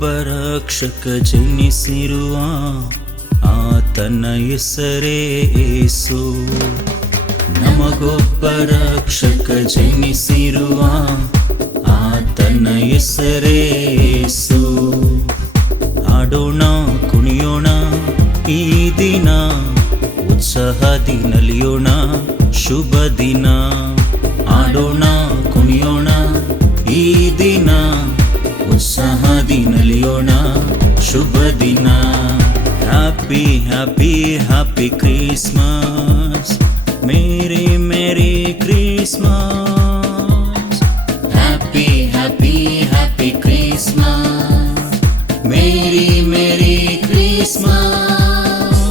ನಮಗೊಬ್ಬ ರಕ್ಷಕ ಜನಿಸಿರುವ ಆತನ ಹೆಸರೇ ಯೇಸು. ನಮಗೊಬ್ಬ ರಕ್ಷಕ ಜನಿಸಿರುವ ಆತನ ಹೆಸರೇ ಯೇಸು. ಆಡೋಣ ಕುಣಿಯೋಣ ಈ ದಿನ, ಉತ್ಸಾಹದಿ ನಲಿಯೋಣ ಶುಭ ದಿನ. ಆಡೋಣ ಕುಣಿಯೋಣ ಈ ದಿನ, ಉತ್ಸಾಹದಿ ನಲಿಯೋಣ ಶುಭ ದಿನ. Happy happy happy Christmas, merry merry Christmas. Happy happy happy Christmas, merry merry Christmas.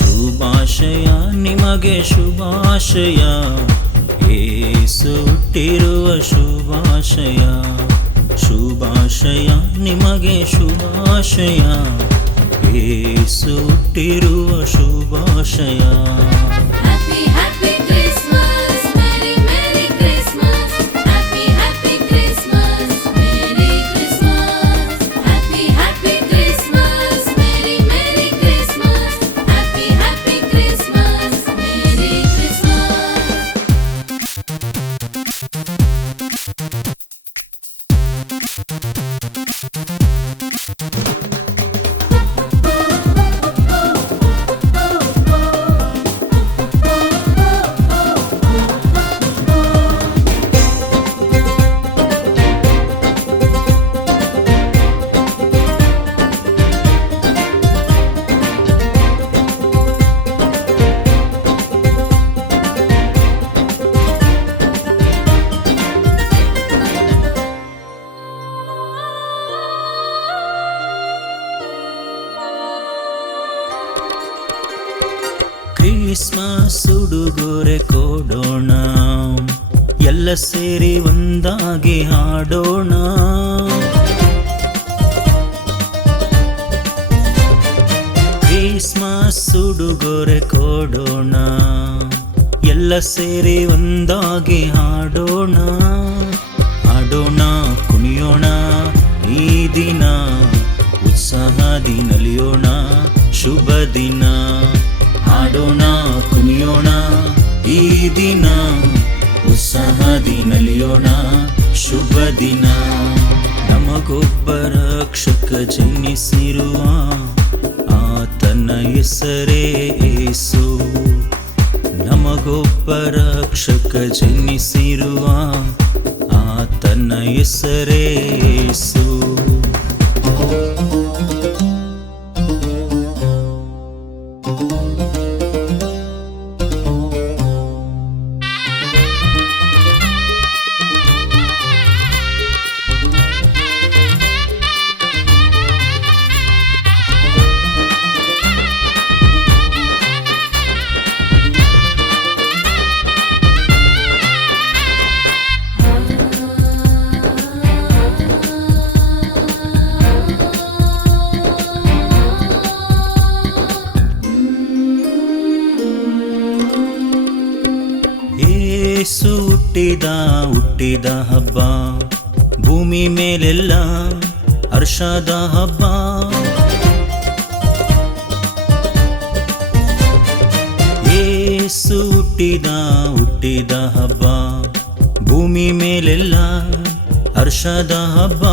ಶುಭಾಶಯ ನಿಮಗೆ ಶುಭಾಶಯ, ಯೇಸು ಹುಟ್ಟಿರುವ ಶುಭಾಶಯ. ಶುಭಾಶಯ ನಿಮಗೆ ಶುಭಾಶಯ, ಯೇಸು ಹುಟ್ಟಿರುವ ಶುಭಾಶಯ. ಕ್ರಿಸ್ಮಸ್ ಉಡುಗೊರೆ ಕೊಡೋಣ, ಎಲ್ಲ ಸೇರಿ ಒಂದಾಗಿ ಹಾಡೋಣ. ಕ್ರಿಸ್ಮಸ್ ಉಡುಗೊರೆ ಕೊಡೋಣ, ಎಲ್ಲ ಸೇರಿ ಒಂದಾಗಿ ಹಾಡೋಣ. ಆಡೋಣ ಕುಣಿಯೋಣ ಈ ದಿನ, ಉತ್ಸಾಹದಿ ನಲಿಯೋಣ ಶುಭ ದಿನ. ಆಡೋಣ ಕುಣಿಯೋಣ ಈ ದಿನ, ಉತ್ಸಾಹದಿ ನಲಿಯೋಣ ಶುಭ ದಿನ. ನಮಗೊಬ್ಬ ರಕ್ಷಕ ಜನಿಸಿರುವ ಆತನ ಹೆಸರೇ ಯೇಸು. ನಮಗೊಬ್ಬ ರಕ್ಷಕ ಜನಿಸಿರುವ ಆತನ ಹೆಸರೇ ಯೇಸು. ಯೇಸು ಹುಟ್ಟಿದ ಹಬ್ಬ, ಭೂಮಿ ಮೇಲೆಲ್ಲ ಹರ್ಷದ ಹಬ್ಬ. ಯೇಸು ಹುಟ್ಟಿದ ಹಬ್ಬ, ಭೂಮಿ ಮೇಲೆಲ್ಲ ಹರ್ಷದ ಹಬ್ಬ.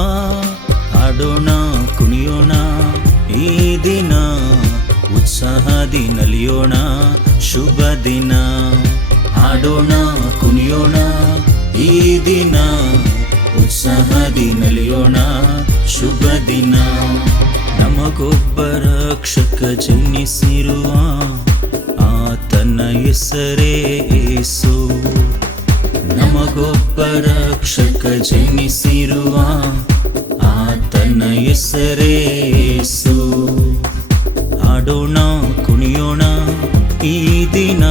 ಆಡೋಣ ಕುಣಿಯೋಣ ಈ ದಿನ, ಉತ್ಸಾಹದಿ ನಲಿಯೋಣ ಶುಭ ದಿನ. ಆಡೋಣ ಕುಣಿಯೋಣ ಈ ದಿನ, ಉತ್ಸಾಹದಿ ನಲಿಯೋಣ ಶುಭ ದಿನ. ನಮಗೊಬ್ಬ ರಕ್ಷಕ ಜನಿಸಿರುವ ಆತನ ಹೆಸರೇ ಯೇಸು. ನಮಗೊಬ್ಬ ರಕ್ಷಕ ಜನಿಸಿರುವ ಆತನ ಹೆಸರೇ ಯೇಸು. ಆಡೋಣ ಕುಣಿಯೋಣ ಈ ದಿನ,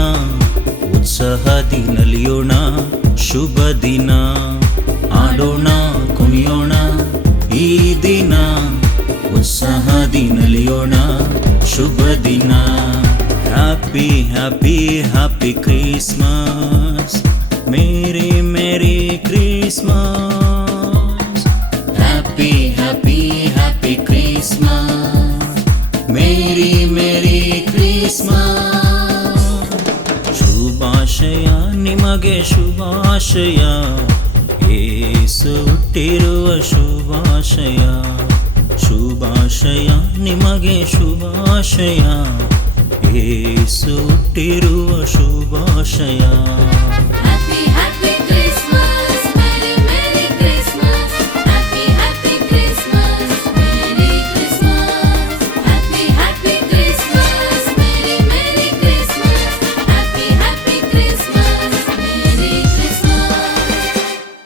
ಉತ್ಸಾಹದಿ ನಲಿಯೋಣ ಶುಭ ದಿನ. ಆಡೋಣ ಕುಣಿಯೋಣ ಈ ದಿನ, ಉತ್ಸಾಹದಿ ನಲಿಯೋಣ ಶುಭ ದಿನ. Happy happy happy Christmas, merry merry Christmas. Happy happy happy ನಿಮಗೆ ಶುಭಾಶಯ, ಯೇಸು ಹುಟ್ಟಿರುವ ಶುಭಾಶಯ, ಶುಭಾಶಯ ನಿಮಗೆ ಶುಭಾಶಯ, ಯೇಸು ಹುಟ್ಟಿರುವ ಶುಭಾಶಯ.